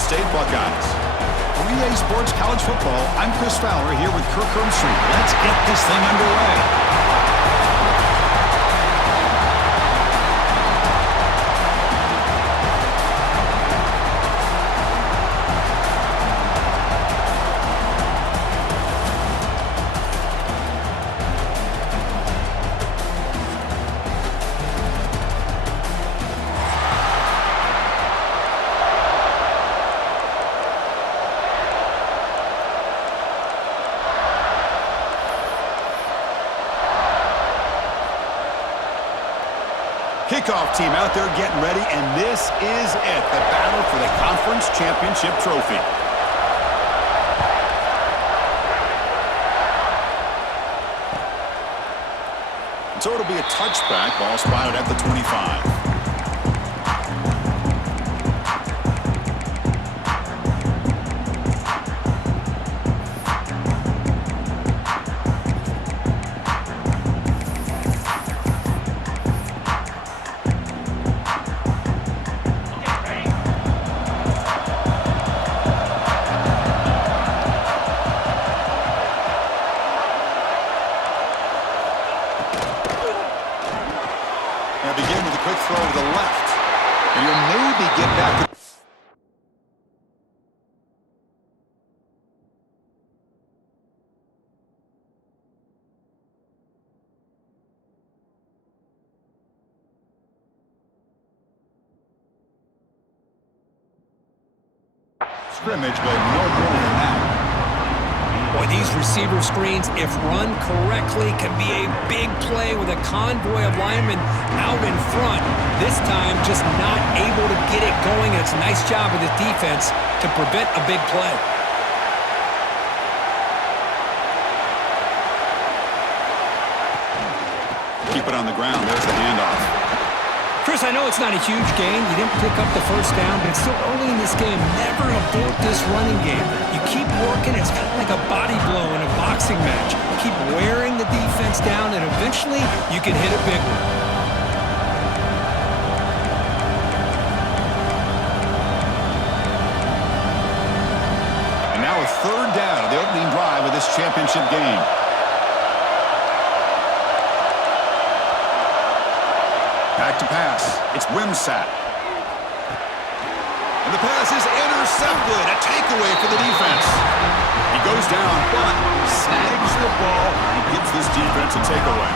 State Buckeyes. For EA Sports College Football, I'm Chris Fowler here with Kirk Herbstreit. Let's get this thing underway. Kickoff team out there getting ready, and this is it, the battle for the conference championship trophy. So it'll be a touchback, ball spotted at the 25. Now begin with a quick throw to the left. And you'll maybe get back to... scrimmage, but no more than that. Boy, these receiver screens, if run correctly, can be a big play with a convoy of linemen out in front. This time, just not able to get it going. It's a nice job of the defense to prevent a big play. Keep it on the ground. There's the handoff. Chris, I know it's not a huge gain. You didn't pick up the first down, but it's still early in this game. Never abort this running game. You keep working. It's kind of like a body blow in a boxing match. Keep wearing the defense down, and eventually you can hit a big one. And now a third down of the opening drive of this championship game. Back to pass. It's Wimsatt. And the pass is intercepted. A takeaway for the defense. He goes down, but snags the ball and gives this defense a takeaway.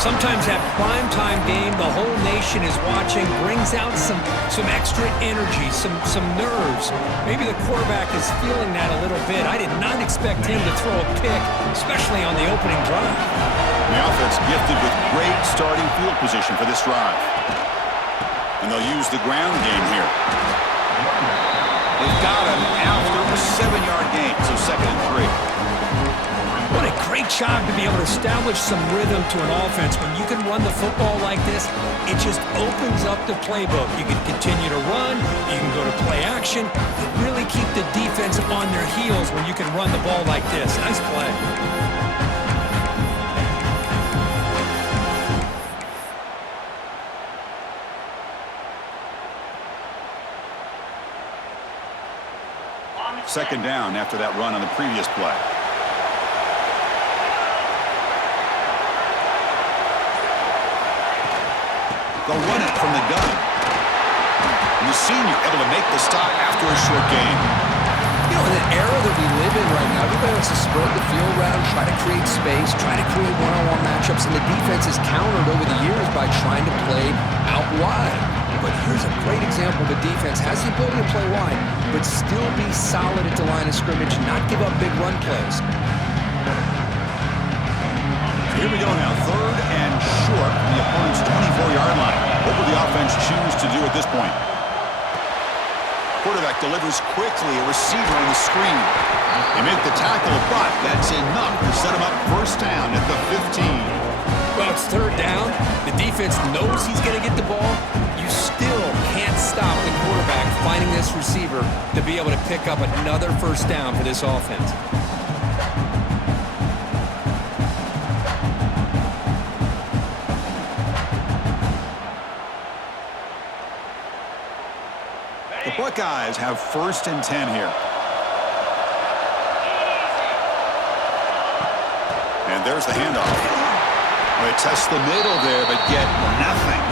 Sometimes that primetime game, the whole nation is watching, brings out some extra energy, some nerves. Maybe the quarterback is feeling that a little bit. I did not expect him to throw a pick, especially on the opening drive. The offense gifted with great starting field position for this drive. And they'll use the ground game here. They've got him after a 7-yard gain, so 2nd and 3. What a great job to be able to establish some rhythm to an offense. When you can run the football like this, it just opens up the playbook. You can continue to run, you can go to play action, and really keep the defense on their heels when you can run the ball like this. Nice play. Second down after that run on the previous play. They'll run it from the gun. And the senior able to make the stop after a short gain. You know, in an era that we live in right now, everybody wants to spread the field around, try to create space, try to create one-on-one matchups, and the defense has countered over the years by trying to play out wide. But here's a great example. The defense has the ability to play wide, but still be solid at the line of scrimmage, not give up big run plays. Here we go now, 3rd and short from the opponent's 24-yard line. What will the offense choose to do at this point? Quarterback delivers quickly, a receiver on the screen. They make the tackle, but that's enough to set him up first down at the 15. Well, it's 3rd down. The defense knows he's going to get the ball. You still can't stop the quarterback finding this receiver to be able to pick up another first down for this offense. Buckeyes have 1st and 10 here. And there's the handoff. They test the middle there, but get nothing.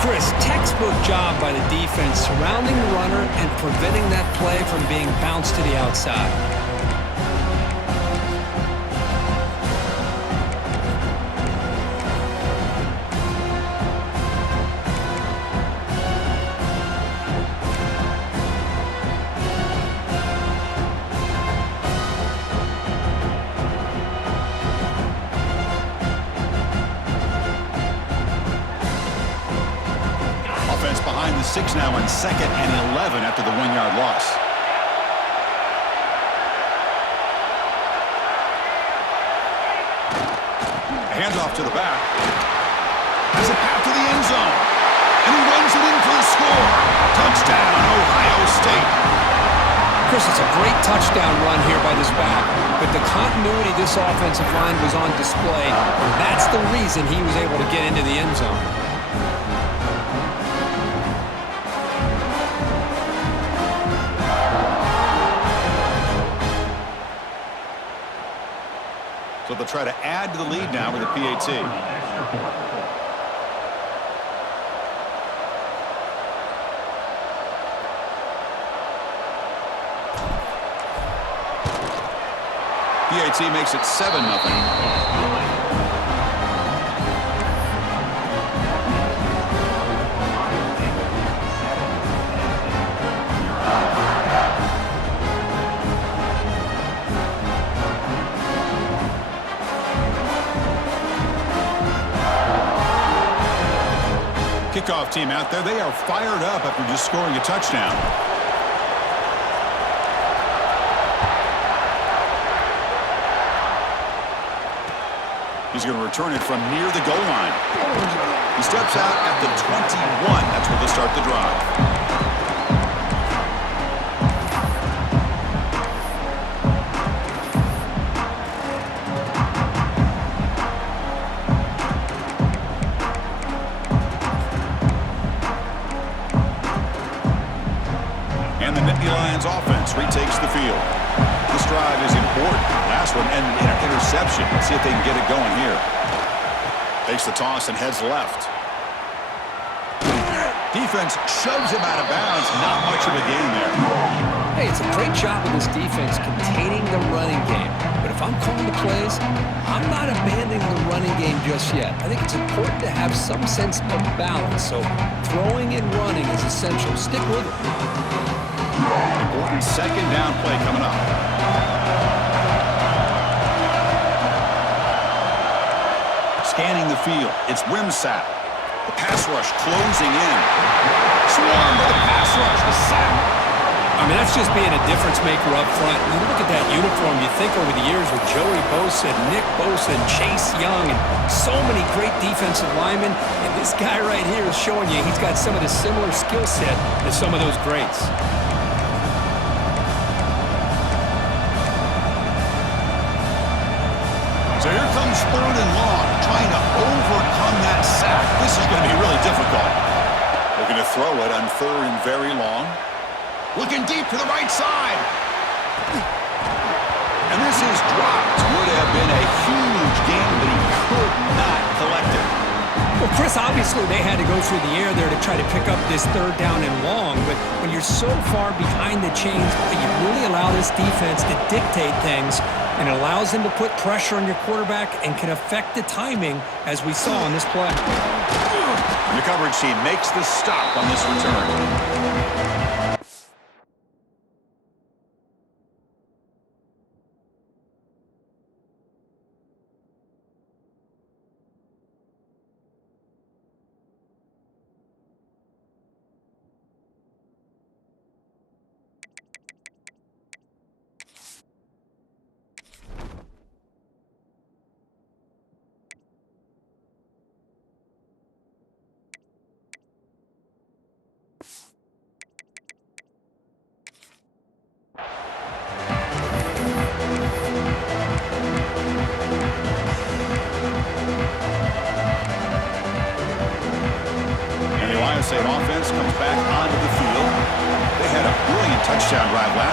Chris, textbook job by the defense surrounding the runner and preventing that play from being bounced to the outside. Behind the 6 now on 2nd and 11 after the 1-yard loss. A handoff to the back. Has a path to the end zone. And he runs it in for the score. Touchdown, Ohio State. Chris, it's a great touchdown run here by this back, but the continuity of this offensive line was on display. That's the reason he was able to get into the end zone. So they'll try to add to the lead now with a PAT. PAT makes it 7-0. Kickoff team out there. They are fired up after just scoring a touchdown. He's going to return it from near the goal line. He steps out at the 21. That's where they'll start the drive. Lions offense retakes the field. This drive is important. Last one ended in an interception. Let's see if they can get it going here. Takes the toss and heads left. Defense shoves him out of bounds. Not much of a gain there. Hey, it's a great job of this defense containing the running game. But if I'm calling the plays, I'm not abandoning the running game just yet. I think it's important to have some sense of balance. So throwing and running is essential. Stick with it. Important 2nd down play coming up. Scanning the field. It's Wimsatt. The pass rush closing in. Swarm with the pass rush. The sack. I mean, that's just being a difference maker up front. You look at that uniform, you think over the years with Joey Bosa, Nick Bosa, and Chase Young, and so many great defensive linemen. And this guy right here is showing you he's got some of the similar skill set as some of those greats. So here comes 3rd and long, trying to overcome that sack. This is going to be really difficult. Looking to throw it on 3rd and very long. Looking deep to the right side. And this is dropped. Would have been a huge gain, but he could not collect it. Well, Chris, obviously they had to go through the air there to try to pick up this 3rd down and long, but when you're so far behind the chains, you really allow this defense to dictate things, and it allows them to put pressure on your quarterback and can affect the timing, as we saw on this play. And the coverage team makes the stop on this return.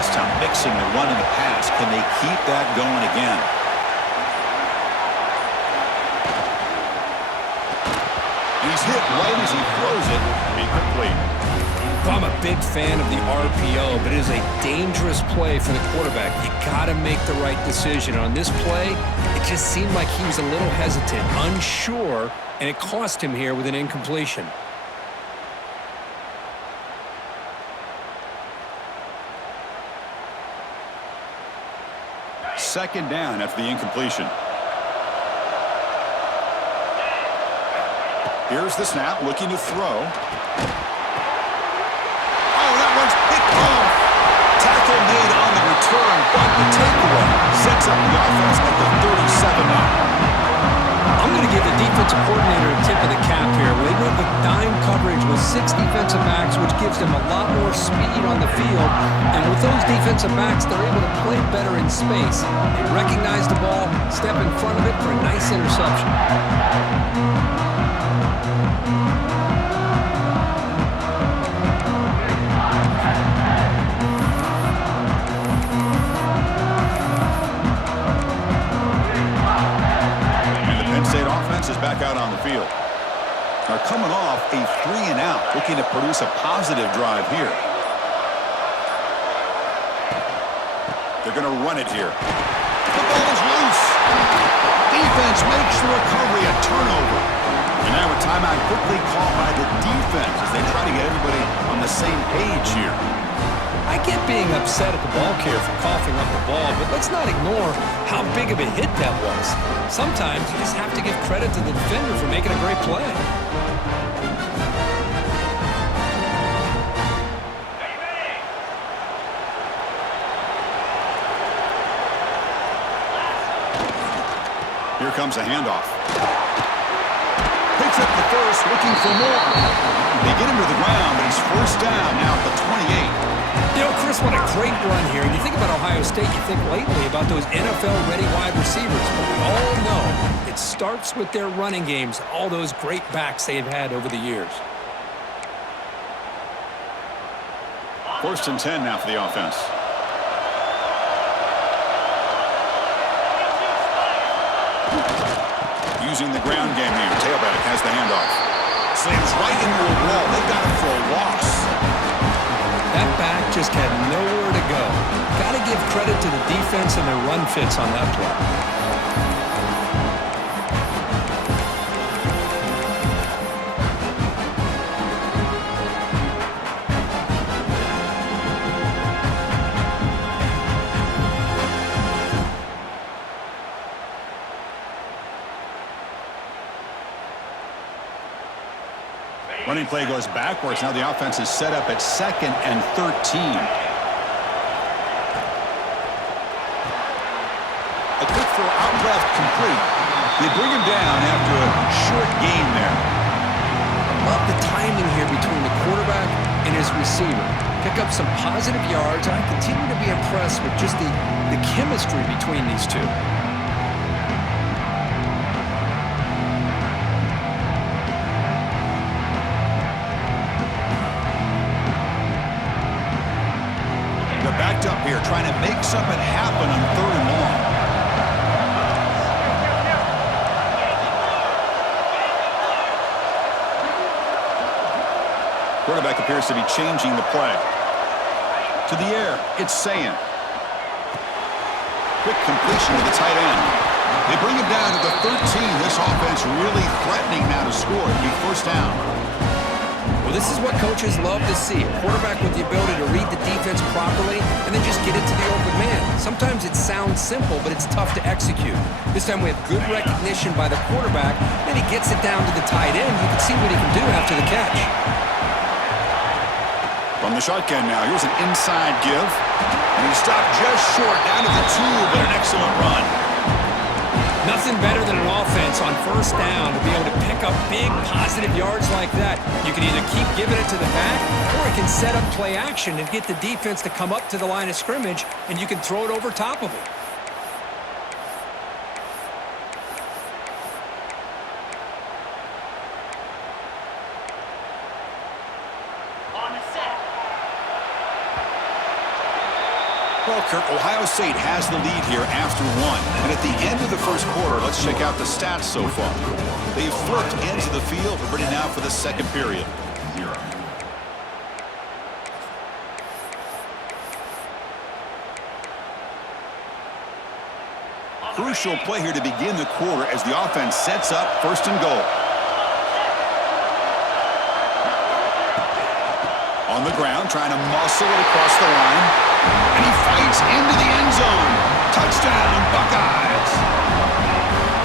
last time, mixing the run and the pass. Can they keep that going again? He's hit right as he throws it. Incomplete. I'm a big fan of the RPO, but it is a dangerous play for the quarterback. You got to make the right decision. On this play, it just seemed like he was a little hesitant, unsure, and it cost him here with an incompletion. Second down after the incompletion. Here's the snap, looking to throw. Oh, that one's picked off. Tackle made on the return, but the takeaway sets up the offense at the 37 now. I'm going to give the defensive coordinator a tip of the cap here. They went with dime coverage with 6 defensive backs, which gives them a lot more speed on the field. And with those defensive backs, they're able to play better in space. They recognize the ball, step in front of it for a nice interception. Is back out on the field. They're coming off a 3-and-out, looking to produce a positive drive here. They're going to run it here. The ball is loose. Defense makes the recovery a turnover. And now a timeout quickly called by the defense as they try to get everybody on the same page here. I get being upset at the ball carrier for coughing up the ball, but let's not ignore how big of a hit that was. Sometimes you just have to give credit to the defender for making a great play. Here comes a handoff. Picks up the first, looking for more. They get him to the ground, but he's first down now at the 28. You know, Chris, what a great run here. And you think about Ohio State, you think lately about those NFL-ready wide receivers. But we all know it starts with their running games, all those great backs they've had over the years. First and 10 now for the offense. Using the ground game here. Tailback has the handoff. Slams right into a wall. They've got him for a loss. That back just had nowhere to go. Got to give credit to the defense and their run fits on that play. Running play goes backwards. Now the offense is set up at 2nd and 13. A good throw out left, complete. They bring him down after a short gain there. Love the timing here between the quarterback and his receiver. Pick up some positive yards, and I continue to be impressed with just the chemistry between these two. Backed up here, trying to make something happen on 3rd and long. Quarterback appears to be changing the play. To the air, it's Sayan. Quick completion to the tight end. They bring him down to the 13. This offense really threatening now to score. It'll be first down. Well, this is what coaches love to see. A quarterback with the ability to read the defense properly and then just get it to the open man. Sometimes it sounds simple, but it's tough to execute. This time we have good recognition by the quarterback, then he gets it down to the tight end. You can see what he can do after the catch. From the shotgun now, here's an inside give. And he stopped just short, down to the 2, but an excellent run. Nothing better than an offense on first down to be able to pick up big positive yards like that. You can either keep giving it to the back, or it can set up play action and get the defense to come up to the line of scrimmage, and you can throw it over top of it. Well, Kirk, Ohio State has the lead here after one. And at the end of the first quarter, let's check out the stats so far. They've flipped ends of the field. We're ready now for the second period. Crucial play here to begin the quarter as the offense sets up first and goal. On the ground, trying to muscle it across the line. And he fights into the end zone. Touchdown, Buckeyes.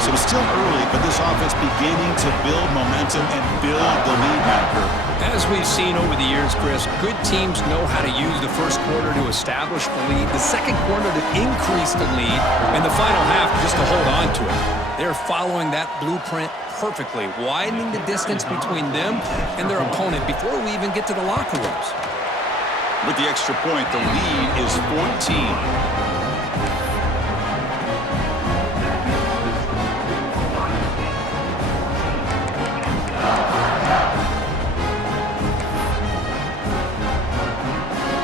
So it's still early, but this offense beginning to build momentum and build the lead marker. As we've seen over the years, Chris, good teams know how to use the first quarter to establish the lead, the second quarter to increase the lead, and the final half just to hold on to it. They're following that blueprint perfectly, widening the distance between them and their opponent before we even get to the locker rooms. With the extra point, the lead is 14.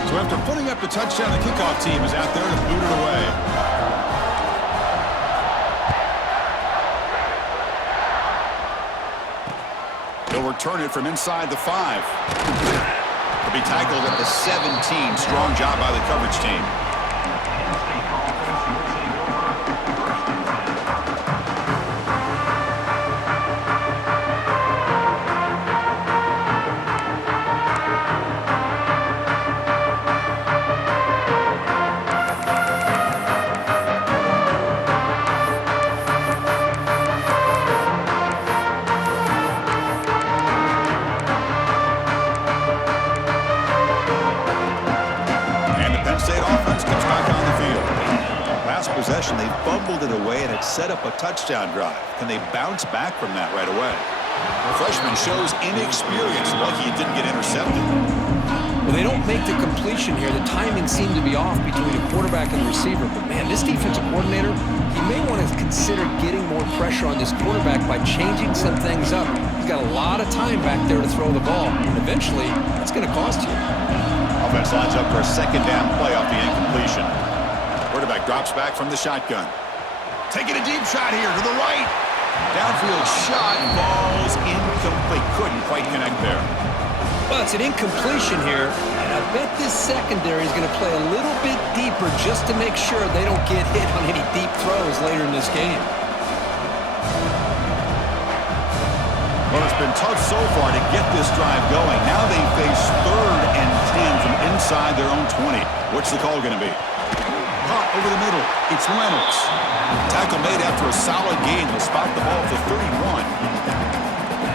So after putting up the touchdown, the kickoff team is out there to boot it away. They'll return it from inside the 5. He'll be tackled at the 17. Strong job by the coverage team. Possession, they fumbled it away, and it set up a touchdown drive. Can they bounce back from that right away? The freshman shows inexperience. Lucky it didn't get intercepted. Well, they don't make the completion here. The timing seemed to be off between the quarterback and the receiver. But, man, this defensive coordinator, he may want to consider getting more pressure on this quarterback by changing some things up. He's got a lot of time back there to throw the ball. And eventually, that's going to cost you. Offense lines up for a second down play off the incompletion. Quarterback drops back from the shotgun. Taking a deep shot here to the right. Downfield shot, falls incomplete. Couldn't quite connect there. Well, it's an incompletion here, and I bet this secondary is going to play a little bit deeper just to make sure they don't get hit on any deep throws later in this game. Well, it's been tough so far to get this drive going. Now they face 3rd and 10 from inside their own 20. What's the call going to be? Over the middle, it's Reynolds. Tackle made after a solid gain. They'll spot the ball for 31.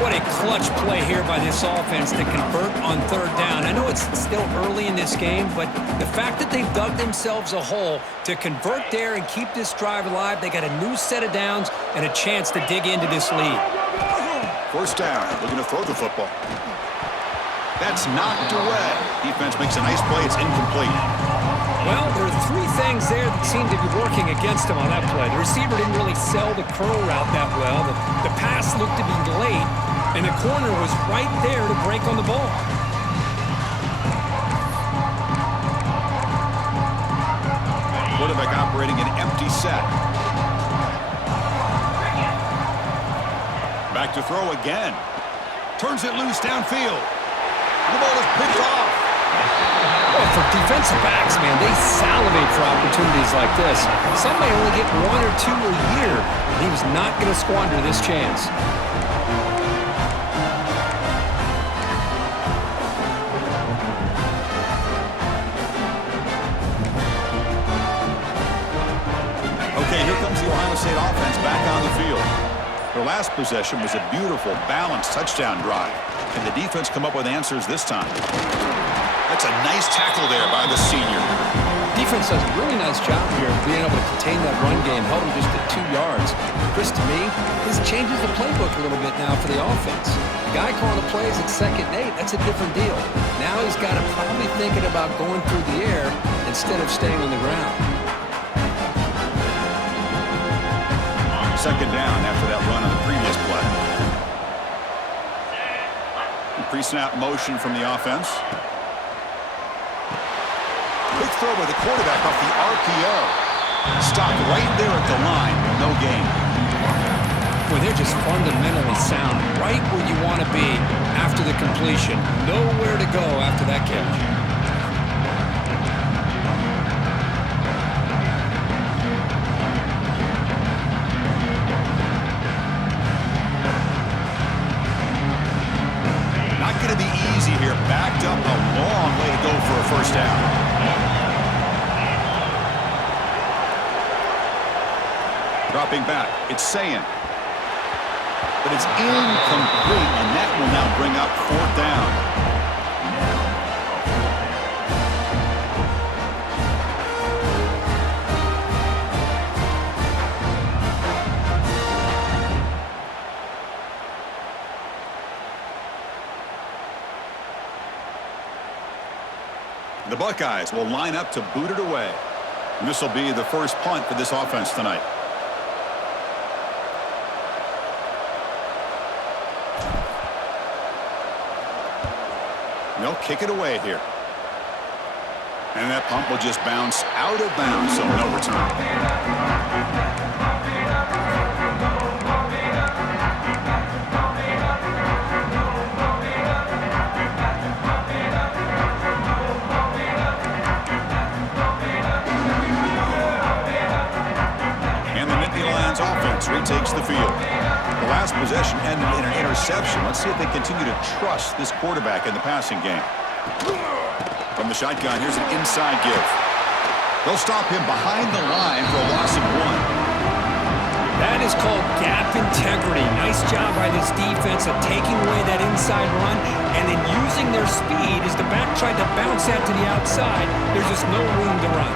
What a clutch play here by this offense to convert on 3rd down. I know it's still early in this game, but the fact that they've dug themselves a hole to convert there and keep this drive alive, they got a new set of downs and a chance to dig into this lead. 1st down, looking to throw the football. That's knocked away. Defense makes a nice play. It's incomplete. Well, there are 3 things there that seem to be working against him on that play. The receiver didn't really sell the curl route that well. The pass looked to be late, and the corner was right there to break on the ball. Quarterback operating an empty set. Back to throw again. Turns it loose downfield. The ball is picked off. Well, for defensive backs, man, they salivate for opportunities like this. Some may only get 1 or 2 a year, and he was not going to squander this chance. Okay, here comes the Ohio State offense back on the field. Their last possession was a beautiful, balanced touchdown drive. Can the defense come up with answers this time? That's a nice tackle there by the senior. Defense does a really nice job here of being able to contain that run game, held him just at 2 yards. Chris, to me, this changes the playbook a little bit now for the offense. The guy calling the plays at 2nd and 8, that's a different deal. Now he's got to probably thinking about going through the air instead of staying on the ground. 2nd down after that run on the previous play. Pre-snap motion from the offense. Quick throw by the quarterback off the RPO. Stopped right there at the line. No gain. Well, they're just fundamentally sound, right where you want to be after the completion. Nowhere to go after that catch. Not going to be easy here. Backed up a long way to go for a first down. Dropping back, it's Sayin. But it's incomplete, and that will now bring up fourth down. The Buckeyes will line up to boot it away. And this will be the first punt for this offense tonight. They'll kick it away here. And that punt will just bounce out of bounds, so no return. And the Nittany Lions offense retakes the field. The last possession ended in an interception. Let's see if they continue to trust this quarterback in the passing game. From the shotgun, here's an inside give. They'll stop him behind the line for a loss of 1. That is called gap integrity. Nice job by this defense of taking away that inside run and then using their speed as the back tried to bounce that to the outside. There's just no room to run.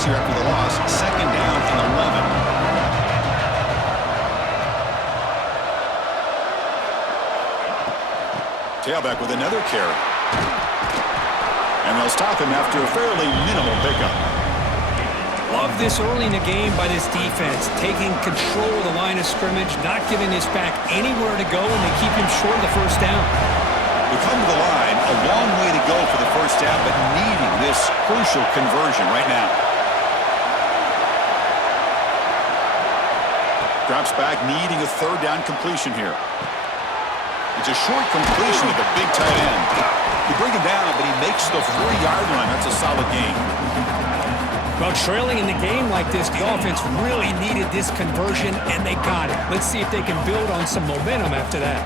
Here after the loss, second down and 11. Tailback with another carry. And they'll stop him after a fairly minimal pickup. Love this early in the game by this defense, taking control of the line of scrimmage, not giving this back anywhere to go, and they keep him short of the first down. We come to the line, a long way to go for the first down, but needing this crucial conversion right now. Drops back, needing a third down completion here. It's a short completion to the big tight end. You bring him down, but he makes the 4-yard line. That's a solid gain. Well, trailing in the game like this, the offense really needed this conversion, and they got it. Let's see if they can build on some momentum after that.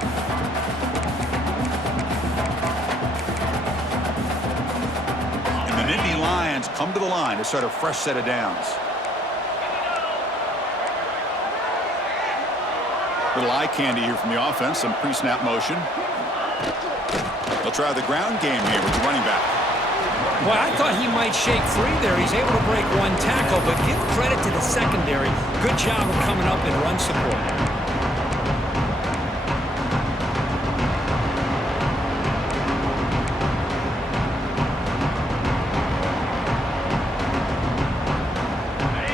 And the Nittany Lions come to the line to start a fresh set of downs. Little eye candy here from the offense, some pre-snap motion. They'll try the ground game here with the running back. Well, I thought he might shake free there. He's able to break one tackle, but give credit to the secondary. Good job of coming up and run support.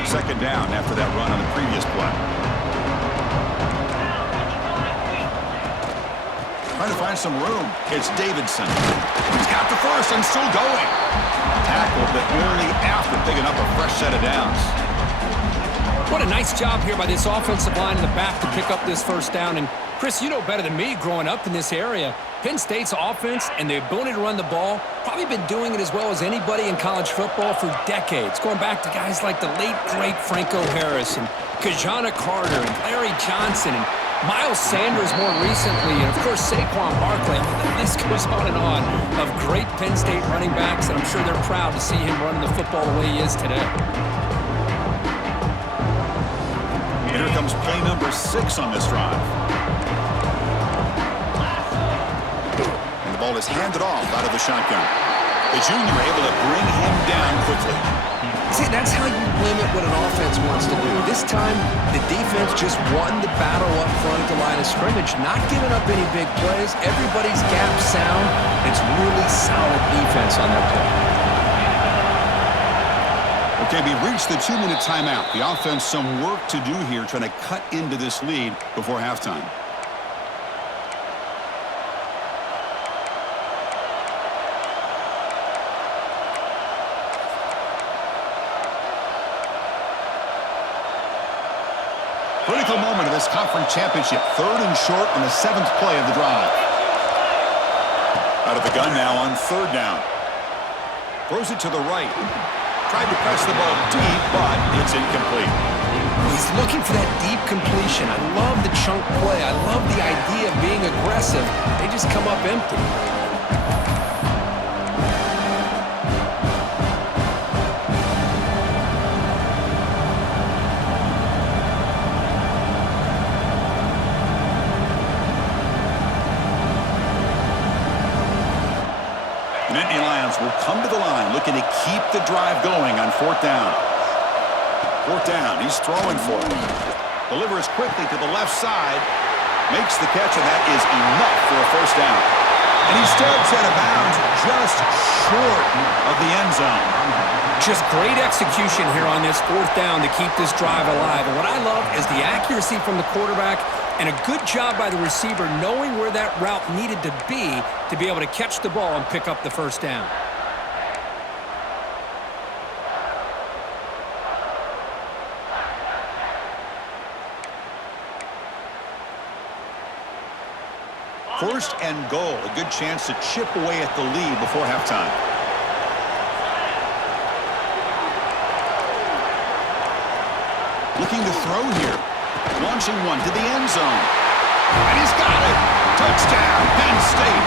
Second down after that run on the previous play. Trying to find some room. It's Davidson. He's got the first and still going. Tackled, but only after picking up a fresh set of downs. What a nice job here by this offensive line in the back to pick up this first down. And Chris, you know better than me growing up in this area. Penn State's offense and the ability to run the ball, probably been doing it as well as anybody in college football for decades. Going back to guys like the late, great Franco Harris and Kajana Carter and Larry Johnson and Miles Sanders more recently, and of course Saquon Barkley. The list goes on and on of great Penn State running backs, and I'm sure they're proud to see him running the football the way he is today. And here comes play number 6 on this drive. And the ball is handed off out of the shotgun. The junior able to bring him down quickly. See, that's how you limit what an offense wants to do. This time, the defense just won the battle up front at the line of scrimmage, not giving up any big plays. Everybody's gap sound. It's really solid defense on their play. Well, Okay, we reached the 2-minute timeout. The offense some work to do here trying to cut into this lead before halftime. Critical moment of this conference championship. 3rd and short on the 7th play of the drive. Out of the gun now on 3rd down. Throws it to the right. Tried to press the ball deep, but it's incomplete. He's looking for that deep completion. I love the chunk play. I love the idea of being aggressive. They just come up empty. The Nittany Lions will come to the line looking to keep the drive going on 4th down. 4th down, he's throwing for it. Delivers quickly to the left side. Makes the catch, and that is enough for a 1st down. And he steps out of bounds just short of the end zone. Just great execution here on this 4th down to keep this drive alive. And what I love is the accuracy from the quarterback and a good job by the receiver knowing where that route needed to be able to catch the ball and pick up the 1st down. First and goal, a good chance to chip away at the lead before halftime. Looking to throw here. Launching one to the end zone. And he's got it. Touchdown, Penn State.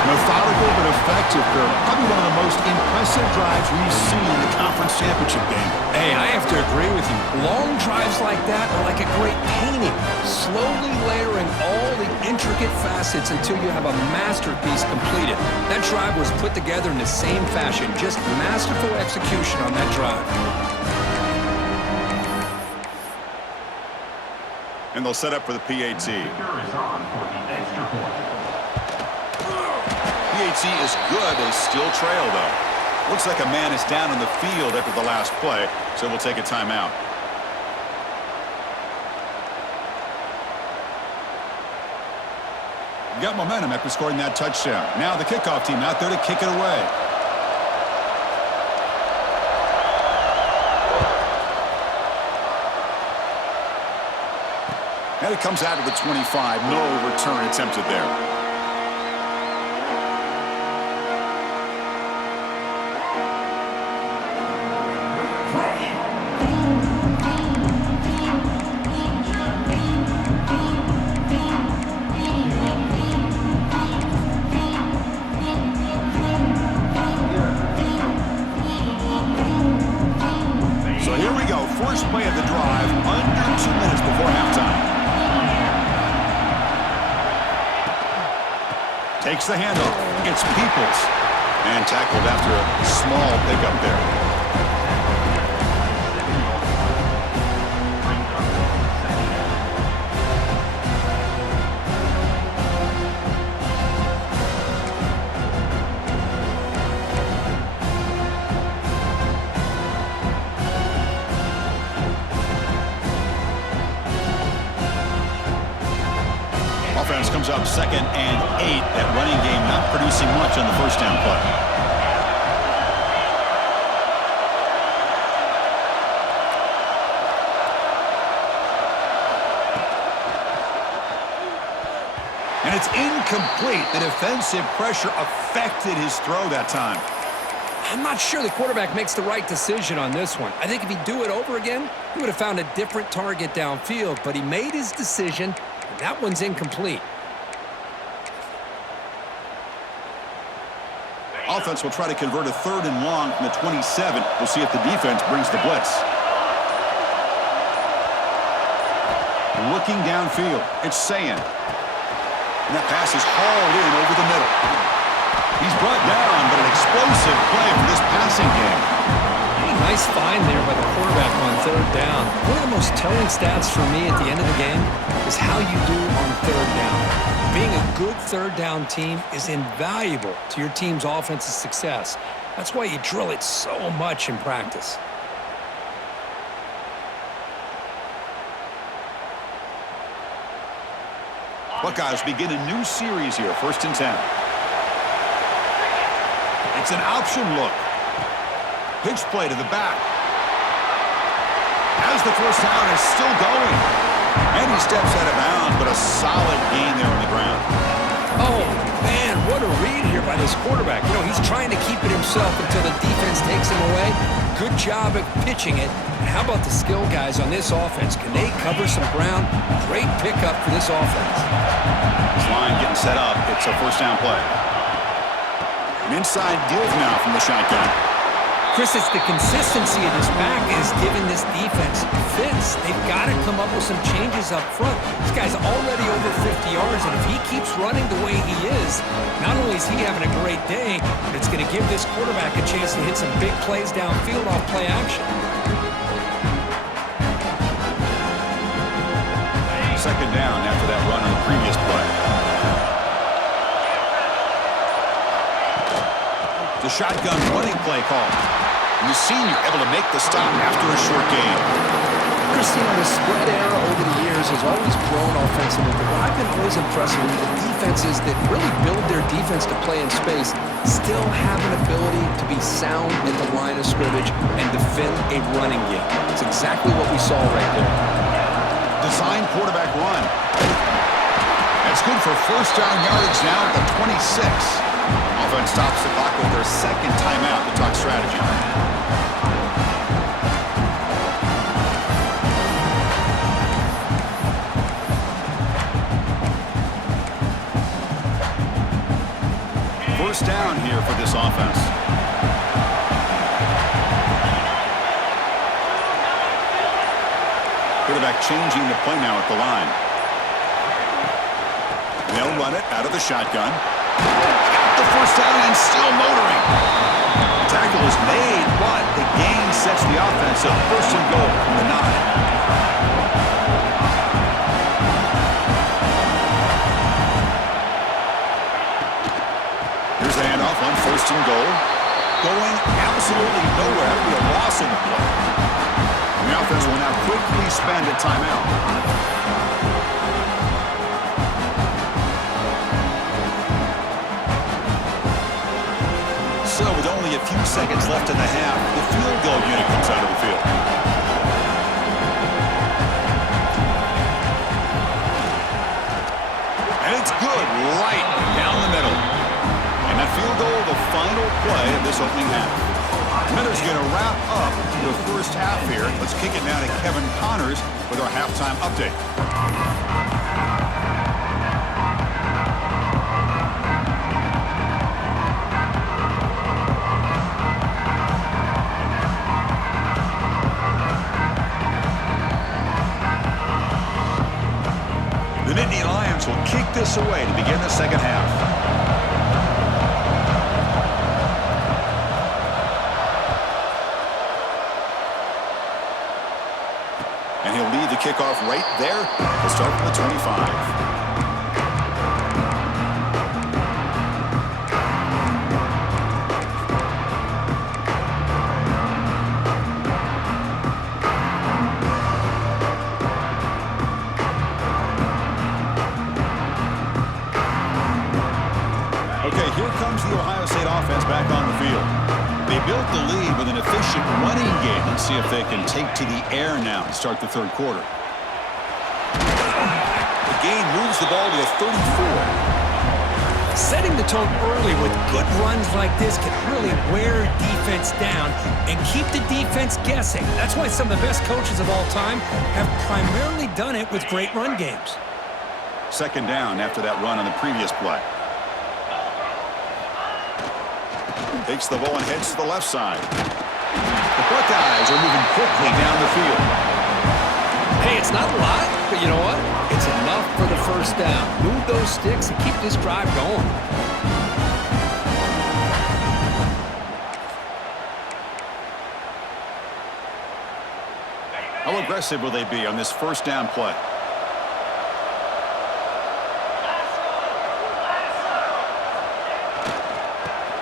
Methodical but effective, Kirk. Probably one of the most impressive drives we've seen in the conference championship game. Hey, I have to agree with you. Long drives like that are like a great painting. Slowly layering all the intricate facets until you have a masterpiece completed. That drive was put together in the same fashion. Just masterful execution on that drive. And they'll set up for the PAT. PAT is good. They still trail, though. Looks like a man is down on the field after the last play, so we'll take a timeout. Got momentum after scoring that touchdown. Now the kickoff team out there to kick it away. And it comes out of the 25. No return attempted there. So here we go. First play of the drive, under 2 minutes before halftime. Takes the handoff. It's Peoples. And tackled after a small pickup there. Offense comes up 2nd and 8. That running game not producing much on the first down play. And it's incomplete. The defensive pressure affected his throw that time. I'm not sure the quarterback makes the right decision on this one. I think if he'd do it over again, he would have found a different target downfield, but he made his decision. That one's incomplete. Offense will try to convert a 3rd and long from the 27. We'll see if the defense brings the blitz. Looking downfield. It's Sayan. And that pass is hauled in over the middle. He's brought down, but an explosive play for this passing game. Nice find there by the quarterback on 3rd down. One of the most telling stats for me at the end of the game is how you do on 3rd down. Being a good 3rd down team is invaluable to your team's offensive success. That's why you drill it so much in practice. Buckeyes begin a new series here, 1st and 10. It's an option look. Pitch play to the back. As the first down is still going. And he steps out of bounds, but a solid gain there on the ground. Oh, man, what a read here by this quarterback. You know, he's trying to keep it himself until the defense takes him away. Good job at pitching it. And how about the skill guys on this offense? Can they cover some ground? Great pickup for this offense. This line getting set up. It's a first down play. An inside deals now from the shotgun. Chris, it's the consistency of this back is giving this defense fits. They've got to come up with some changes up front. This guy's already over 50 yards, and if he keeps running the way he is, not only is he having a great day, but it's going to give this quarterback a chance to hit some big plays downfield off play action. Second down after that run on the previous play. The shotgun running play call. And the senior able to make the stop after a short gain. Christine, the spread era over the years has always grown offensively, but what I've been always impressed with the defenses that really build their defense to play in space still have an ability to be sound at the line of scrimmage and defend a running game. It's exactly what we saw right there. Design quarterback run. That's good for first down yardage now at the 26. Offense stops the clock with their second timeout to talk strategy. First down here for this offense. Quarterback changing the play now at the line. They'll run it out of the shotgun. Got the first down and still motoring. Tackle is made, but the gain sets the offense up. First and goal from the 9. Here's the handoff on first and goal. Going absolutely nowhere. That'll be a loss in the play. The offense will now quickly spend a timeout. So with only a few seconds left in the half, the field goal unit comes out of the field. And it's good right down the middle. And that field goal, the final play of this opening half. Miller's going to wrap up the first half here. Let's kick it now to Kevin Connors with our halftime update. The Nittany Lions will kick this away to begin the second half. And he'll lead the kickoff right there. We'll start from the 25. Okay, here comes the Ohio State offense back on the field. They built the lead with an efficient running game. Let's see if they can take to the air now and start the third quarter. The game moves the ball to the 34. Setting the tone early with good runs like this can really wear defense down and keep the defense guessing. That's why some of the best coaches of all time have primarily done it with great run games. Second down after that run on the previous play. Takes the ball and heads to the left side. The Buckeyes are moving quickly down the field. Hey, it's not a lot, but you know what? It's enough for the first down. Move those sticks and keep this drive going. How aggressive will they be on this first down play?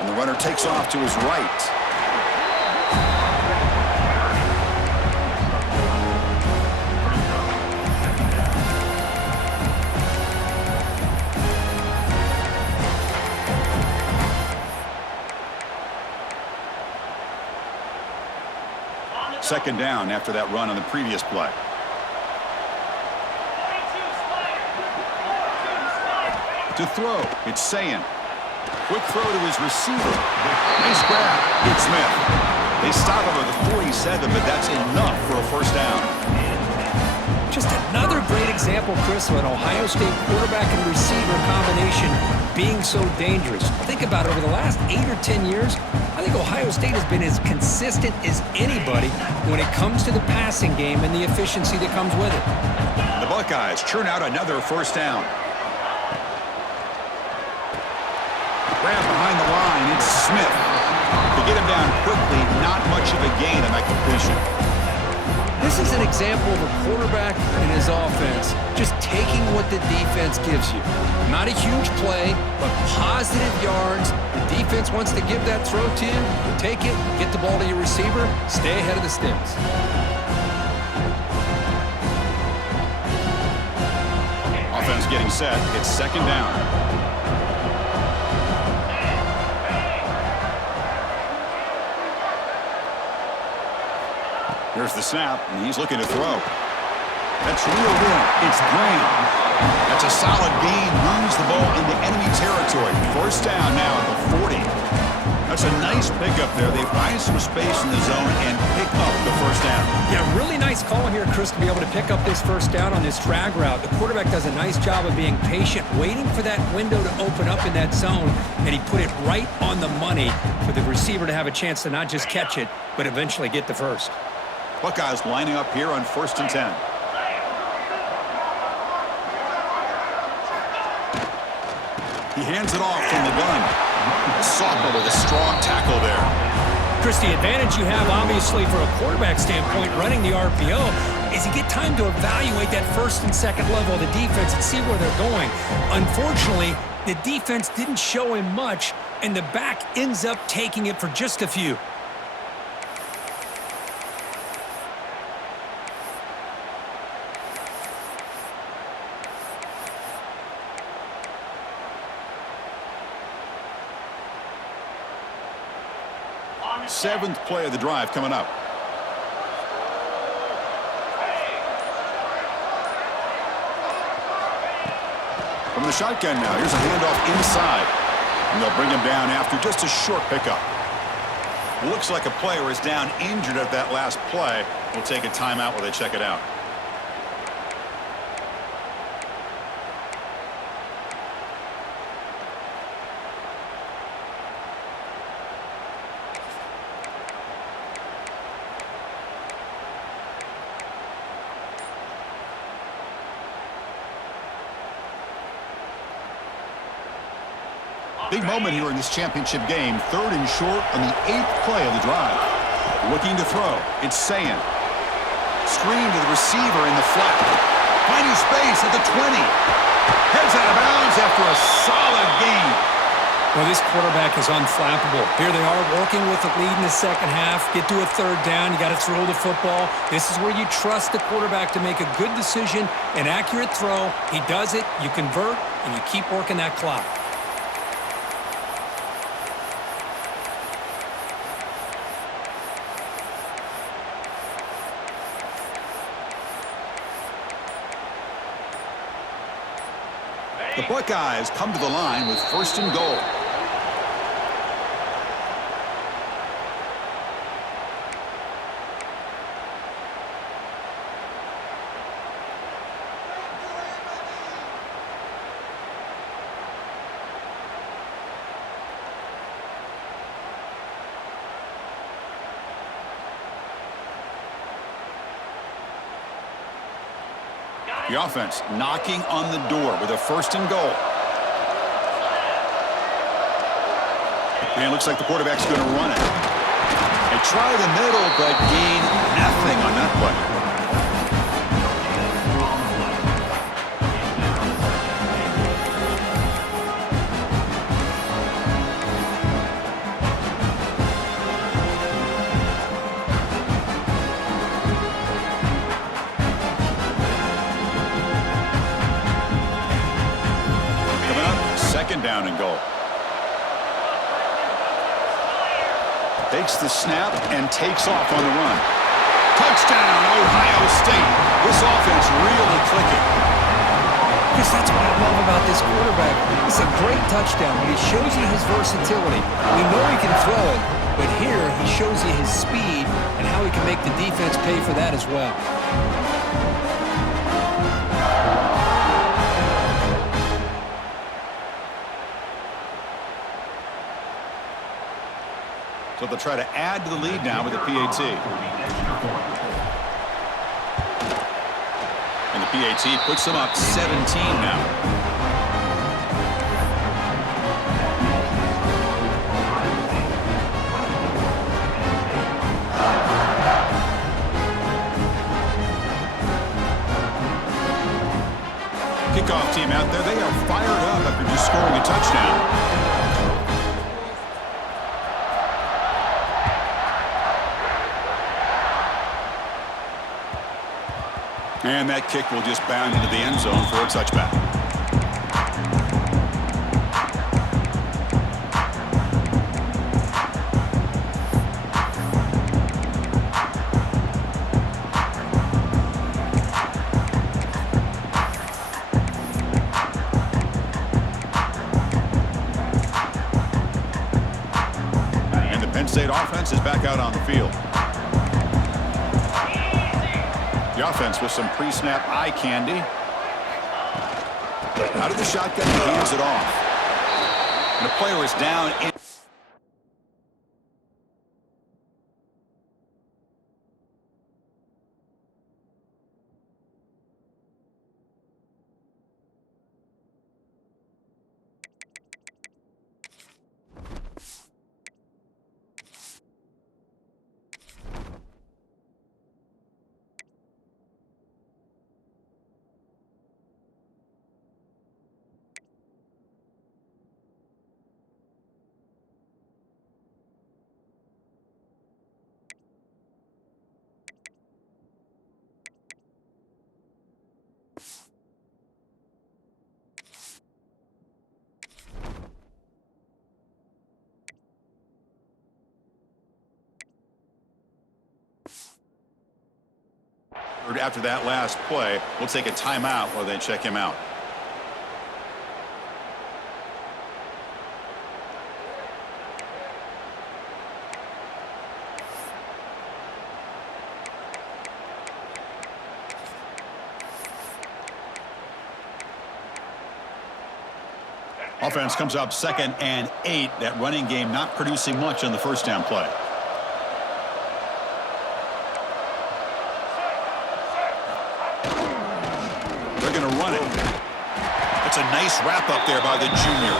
And the runner takes off to his right. Second down after that run on the previous play. To throw, it's Sayin. Quick throw to his receiver. Nice grab. It's Smith. They stop him at the 47, but that's enough for a first down. Just another great example, Chris, of an Ohio State quarterback and receiver combination being so dangerous. Think about it, over the last 8 or 10 years, I think Ohio State has been as consistent as anybody when it comes to the passing game and the efficiency that comes with it. The Buckeyes churn out another first down. Grab behind the line, it's Smith. To get him down quickly, not much of a gain on that completion. This is an example of a quarterback and his offense just taking what the defense gives you. Not a huge play, but positive yards. The defense wants to give that throw to you. You take it, get the ball to your receiver, stay ahead of the sticks. Offense getting set. It's second down. Here's the snap, and he's looking to throw. That's reeled in. It's Graham. That's a solid gain. Moves the ball into enemy territory. First down now at the 40. That's a nice pickup there. They find some space in the zone and pick up the first down. Yeah, really nice call here, Chris, to be able to pick up this first down on this drag route. The quarterback does a nice job of being patient, waiting for that window to open up in that zone, and he put it right on the money for the receiver to have a chance to not just catch it, but eventually get the first. Buckeyes lining up here on 1st and 10. He hands it off from the gun. Soccer with a strong tackle there. Chris, the advantage you have, obviously, from a quarterback standpoint, running the RPO, is you get time to evaluate that first and second level of the defense and see where they're going. Unfortunately, the defense didn't show him much, and the back ends up taking it for just a few. Seventh play of the drive coming up. From the shotgun now, here's a handoff inside. And they'll bring him down after just a short pickup. Looks like a player is down injured at that last play. We'll take a timeout while they check it out. Big moment here in this championship game. 3rd and short on the 8th play of the drive. Looking to throw. It's Sayin. Screen to the receiver in the flat. Finding space at the 20. Heads out of bounds after a solid gain. Well, this quarterback is unflappable. Here they are working with the lead in the second half. Get to a 3rd down. You got to throw the football. This is where you trust the quarterback to make a good decision, an accurate throw. He does it. You convert, and you keep working that clock. The Buckeyes come to the line with 1st and goal. The offense knocking on the door with a 1st and goal. And it looks like the quarterback's going to run it. They try the middle, but gain nothing on that play. second down and goal. Takes the snap and takes off on the run. Touchdown, Ohio State. This offense really clicking. Because that's what I love about this quarterback. It's a great touchdown, but he shows you his versatility. We know he can throw it, but here he shows you his speed and how he can make the defense pay for that as well. So they'll try to add to the lead now with the PAT. And the PAT puts them up 17 now. Kickoff team out there. They are fired up after just scoring a touchdown. And that kick will just bound into the end zone for a touchback. And the Penn State offense is back out on the field. The offense with some pre-snap eye candy. Out of the shotgun, he hands it off. And the player is down in. After that last play, we'll take a timeout while they check him out. Offense comes up 2nd and 8. That running game not producing much on the first down play. Run it. That's a nice wrap up there by the junior.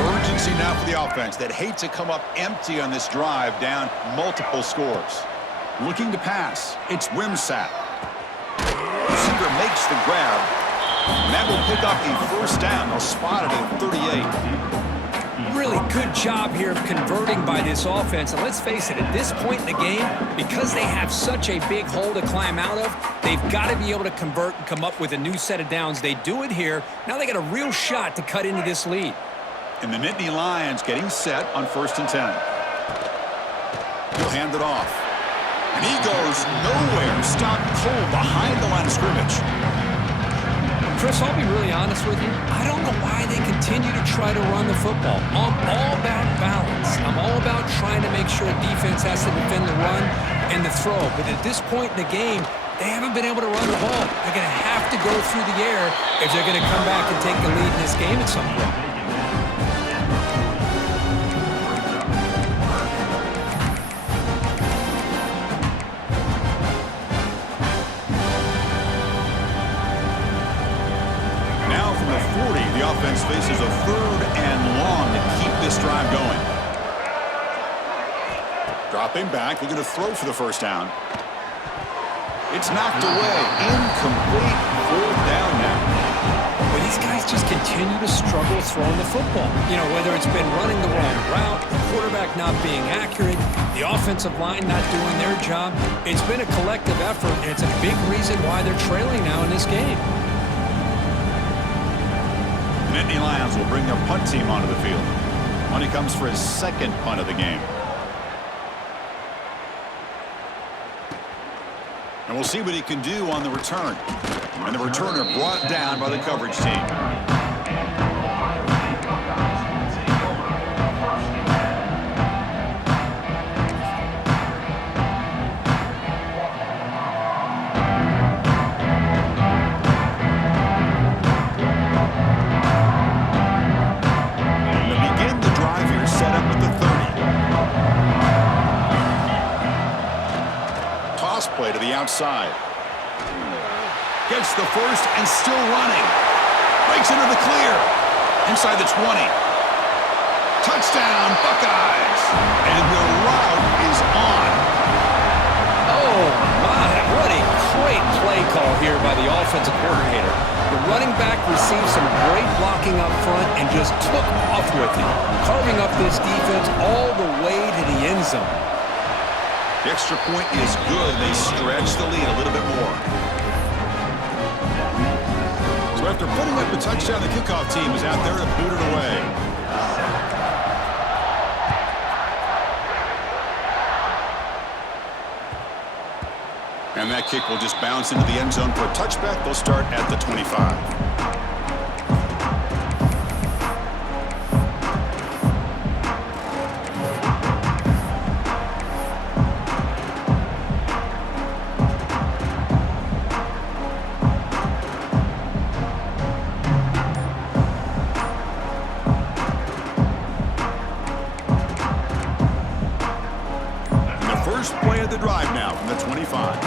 Urgency now for the offense that hate to come up empty on this drive, down multiple scores. Looking to pass. It's Wimsatt. Receiver makes the grab. And that will pick up a first down. They'll spot it at 38. Really good job here of converting by this offense. And let's face it, at this point in the game, because they have such a big hole to climb out of, they've got to be able to convert and come up with a new set of downs. They do it here. Now they got a real shot to cut into this lead. And the Nittany Lions getting set on 1st and 10. He'll hand it off. And he goes nowhere. Stopped cold behind the line of scrimmage. Chris, I'll be really honest with you. I don't know why they continue to try to run the football. I'm all about balance. I'm all about trying to make sure defense has to defend the run and the throw. But at this point in the game, they haven't been able to run the ball. They're going to have to go through the air if they're going to come back and take the lead in this game at some point. Offense faces a 3rd and long to keep this drive going. Dropping back, they're going to throw for the first down. It's knocked away. Incomplete. 4th down now. these guys just continue to struggle throwing the football. You know, whether it's been running the wrong route, the quarterback not being accurate, the offensive line not doing their job. It's been a collective effort, and it's a big reason why they're trailing now in this game. The Nittany Lions will bring their punt team onto the field. Money comes for his second punt of the game. And we'll see what he can do on the return. And the returner brought down by the coverage team. To begin the drive here, set up at the 30. Toss play to the outside. Gets the first and still running. Breaks into the clear. Inside the 20. Touchdown, Buckeyes. And the route is on. Oh, my. What a great play call here by the offensive coordinator. The running back received some great blocking up front and just took off with it, carving up this defense all the way to the end zone. The extra point is good. They stretch the lead a little bit more. So after putting up the touchdown, the kickoff team is out there to boot it away. And that kick will just bounce into the end zone for a touchback. They'll start at the 25. Play of the drive now from the 25.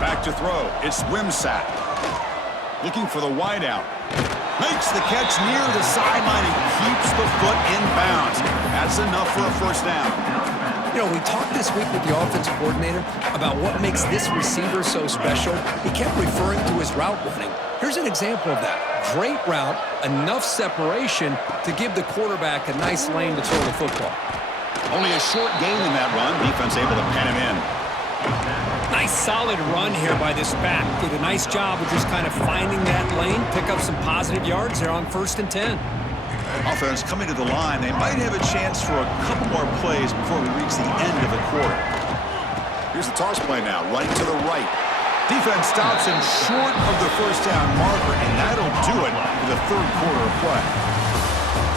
Back to throw. It's Wimsatt. Looking for the wideout. Makes the catch near the sideline and keeps the foot in bounds. That's enough for a first down. You know, we talked this week with the offensive coordinator about what makes this receiver so special. He kept referring to his route running. Here's an example of that. Great route, enough separation to give the quarterback a nice lane to throw the football. Only a short gain in that run. Defense able to pen him in. Nice solid run here by this back. Did a nice job of just kind of finding that lane, pick up some positive yards there on 1st and 10. Offense coming to the line. They might have a chance for a couple more plays before we reach the end of the quarter. Here's the toss play now, right to the right. Defense stops him short of the first down marker, and that'll do it for the third quarter of play.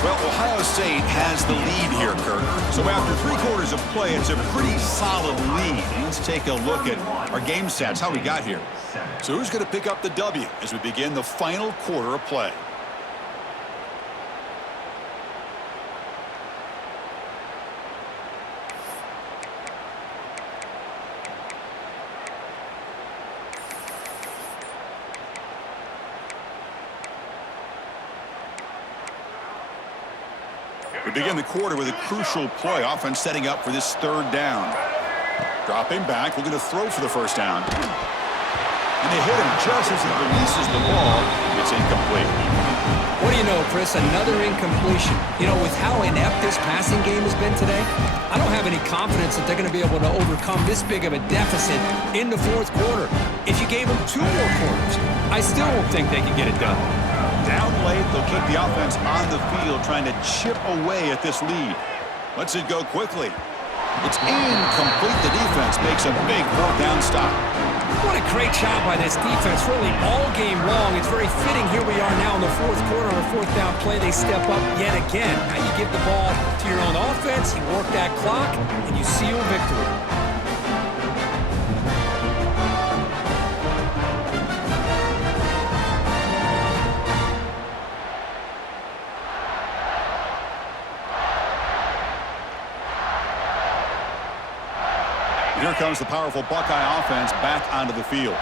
Well, Ohio State has the lead here, Kirk. So after 3 quarters of play, it's a pretty solid lead. Let's take a look at our game stats, how we got here. So who's going to pick up the W as we begin the final quarter of play? We begin the quarter with a crucial play. Offense setting up for this 3rd down. Dropping back, looking to throw for the first down. And they hit him just as he releases the ball. It's incomplete. What do you know, Chris? Another incompletion. You know, with how inept this passing game has been today, I don't have any confidence that they're going to be able to overcome this big of a deficit in the 4th quarter. If you gave them 2 more quarters, I still don't think they can get it done. Down late, they'll keep the offense on the field trying to chip away at this lead. Lets it go quickly. It's incomplete. The defense makes a big 4th down stop. What a great job by this defense, really all game long. It's very fitting. Here we are now in the 4th quarter on a 4th down play. They step up yet again. Now you give the ball to your own offense, you work that clock, and you seal victory. Here comes the powerful Buckeye offense back onto the field.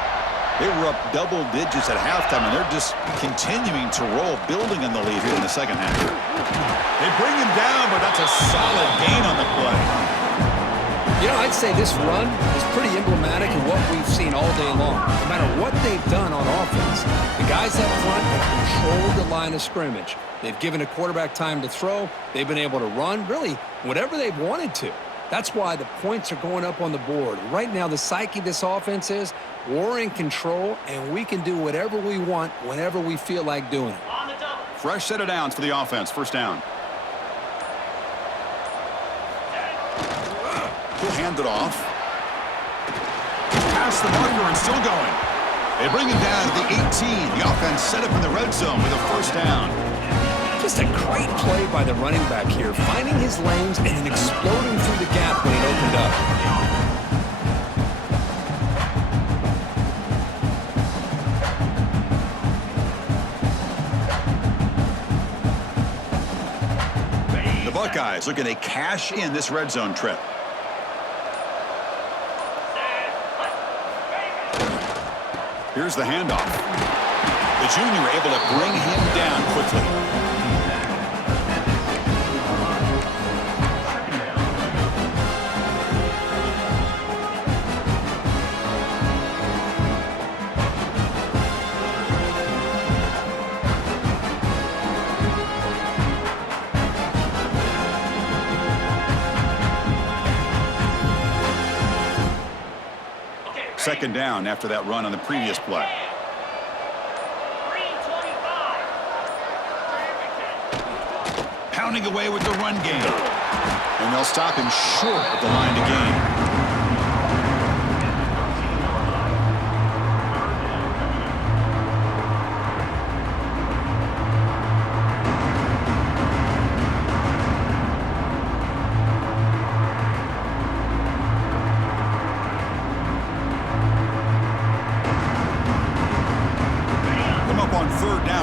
They were up double digits at halftime, and they're just continuing to roll, building on the lead here in the second half. They bring him down, but that's a solid gain on the play. I'd say this run is pretty emblematic of what we've seen all day long. No matter what they've done on offense, the guys up front have controlled the line of scrimmage. They've given a quarterback time to throw. They've been able to run, really, whatever they've wanted to. That's why the points are going up on the board. Right now, the psyche of this offense is we're in control, and we can do whatever we want whenever we feel like doing it. Fresh set of downs for the offense. First down. He'll hand it off. Past the marker and still going. They bring him down to the 18. The offense set up in the red zone with a first down. Just a great play by the running back here, finding his lanes and then exploding through the gap when it opened up. The Buckeyes looking to cash in this red zone trip. Here's the handoff. The junior able to bring him down quickly. Second down after that run on the previous play. Pounding away with the run game. And they'll stop him short of the line to gain.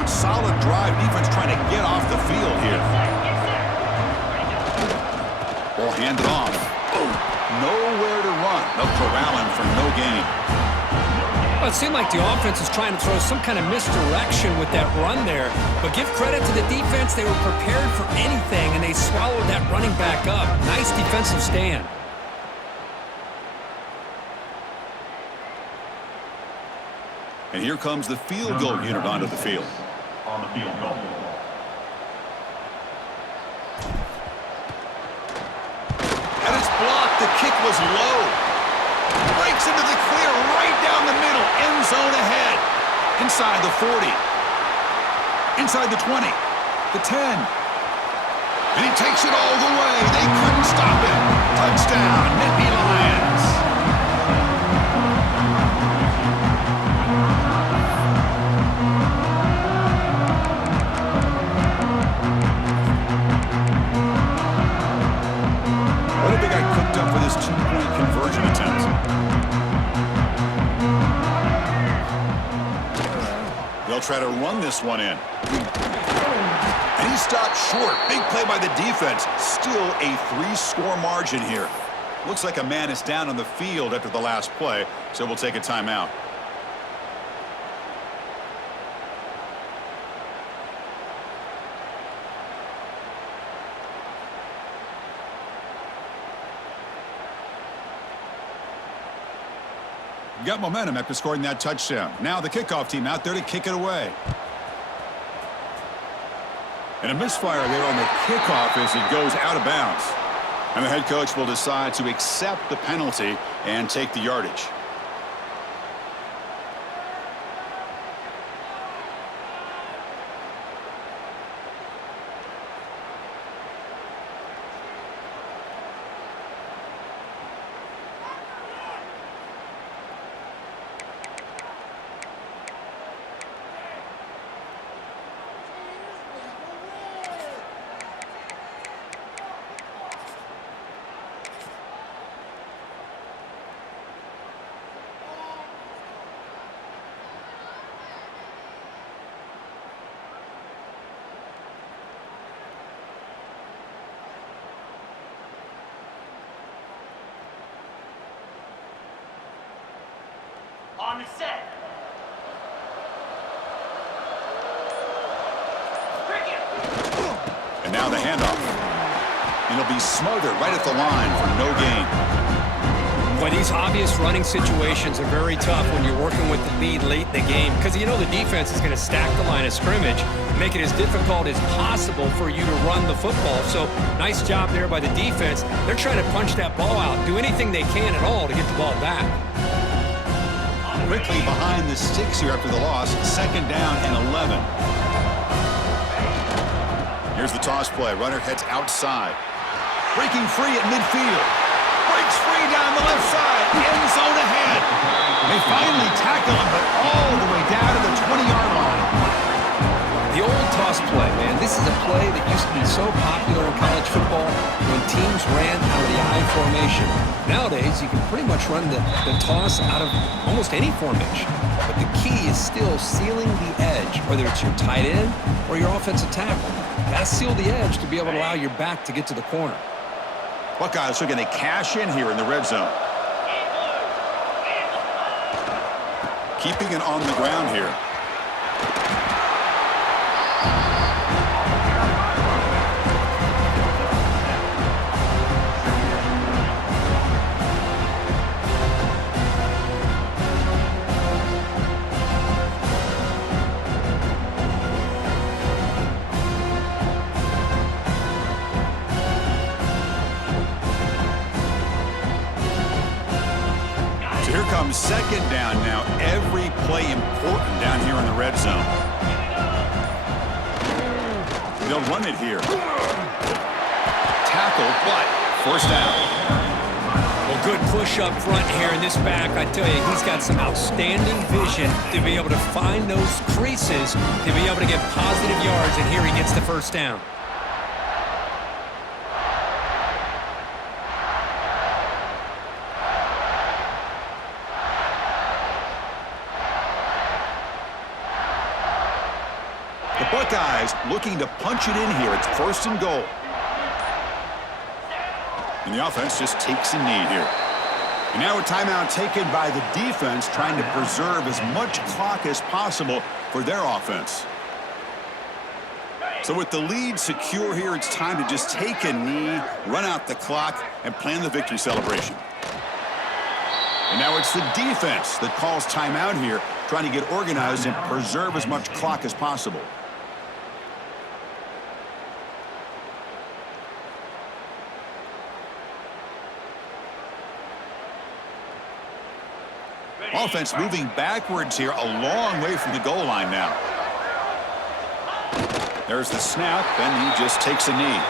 Solid drive defense trying to get off the field here. Ball handed off. Oh, nowhere to run. They'll corral him for no gain. Well, it seemed like the offense was trying to throw some kind of misdirection with that run there. But give credit to the defense. They were prepared for anything, and they swallowed that running back up. Nice defensive stand. And here comes the field goal unit onto the field. On the field goal. And it's blocked. The kick was low. Breaks into the clear right down the middle. End zone ahead. Inside the 40. Inside the 20. The 10. And he takes it all the way. They couldn't stop him. Touchdown, Nittany Lions. Up for this two-point conversion attempt. They'll try to run this one in. And he stopped short. Big play by the defense. Still a 3-score margin here. Looks like a man is down on the field after the last play, so we'll take a timeout. Got momentum after scoring that touchdown. Now the kickoff team out there to kick it away. And a misfire there on the kickoff as it goes out of bounds. And the head coach will decide to accept the penalty and take the yardage. On the set. And now the handoff. And he'll be smothered right at the line for no gain. Well, these obvious running situations are very tough when you're working with the lead late in the game because you know the defense is going to stack the line of scrimmage, make it as difficult as possible for you to run the football. So nice job there by the defense. They're trying to punch that ball out, do anything they can at all to get the ball back. Quickly behind the sticks here after the loss. 2nd down and 11. Here's the toss play. Runner heads outside. Breaking free at midfield. Breaks free down the left side. End zone ahead. They finally tackle him, but all the way down to the 20-yard line. The old toss play, man. This is a play that used to be so popular in college football when teams ran out of the I formation. Nowadays, you can pretty much run the toss out of almost any formation. But the key is still sealing the edge, whether it's your tight end or your offensive tackle. Got to seal the edge to be able to allow your back to get to the corner. Buckeyes are going to cash in here in the red zone. Keeping it on the ground here. So here comes 2nd down now. Every play important down here in the red zone. They'll run it here. Tackle, but first down. Well, good push up front here in this back. I tell you, he's got some outstanding vision to be able to find those creases, to be able to get positive yards, and here he gets the first down. The Buckeyes looking to punch it in here. It's 1st and goal. And the offense just takes a knee here. And now a timeout taken by the defense, trying to preserve as much clock as possible for their offense. So with the lead secure here, it's time to just take a knee, run out the clock, and plan the victory celebration. And now it's the defense that calls timeout here, trying to get organized and preserve as much clock as possible. Offense moving backwards here, a long way from the goal line now. There's the snap, and he just takes a knee.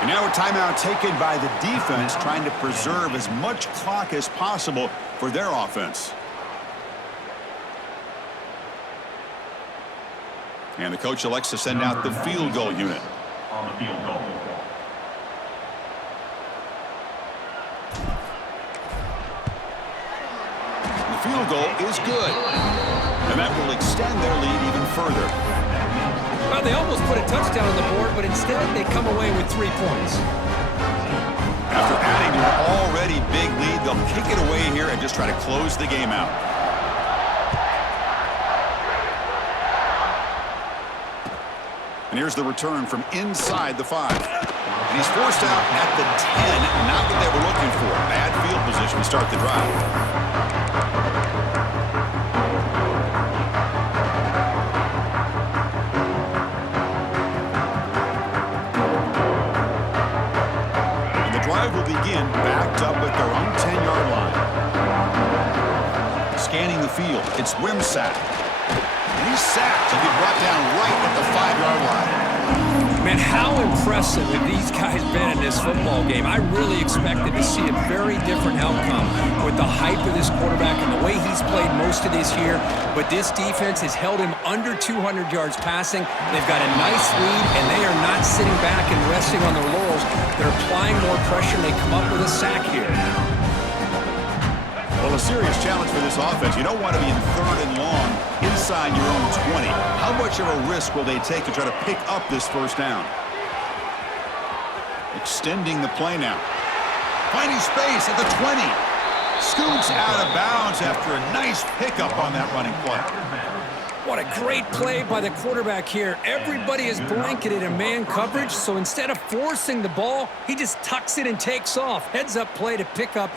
And now a timeout taken by the defense, trying to preserve as much clock as possible for their offense. And the coach elects to send out the field goal unit. On the field goal. The field goal is good. And that will extend their lead even further. Well, they almost put a touchdown on the board, but instead they come away with 3 points. After adding to an already big lead, they'll kick it away here and just try to close the game out. And here's the return from inside the 5. And he's forced out at the 10. Not what they were looking for. Bad field position to start the drive. Will begin backed up at their own 10-yard line. Scanning the field, it's Wimsatt. And he's sacked. He'll be brought down right at the 5-yard line. Man, how impressive have these guys been in this football game. I really expected to see a very different outcome with the hype of this quarterback and the way he's played most of this year. But this defense has held him under 200 yards passing. They've got a nice lead, and they are not sitting back and resting on their laurels. They're applying more pressure, and they come up with a sack here. Well, a serious challenge for this offense. You don't want to be in 3rd and long inside your own 20. How much of a risk will they take to try to pick up this first down? Extending the play now. Finding space at the 20. Scoots out of bounds after a nice pickup on that running play. What a great play by the quarterback here. Everybody is blanketed in man coverage, so instead of forcing the ball, he just tucks it and takes off. Heads up play to pick up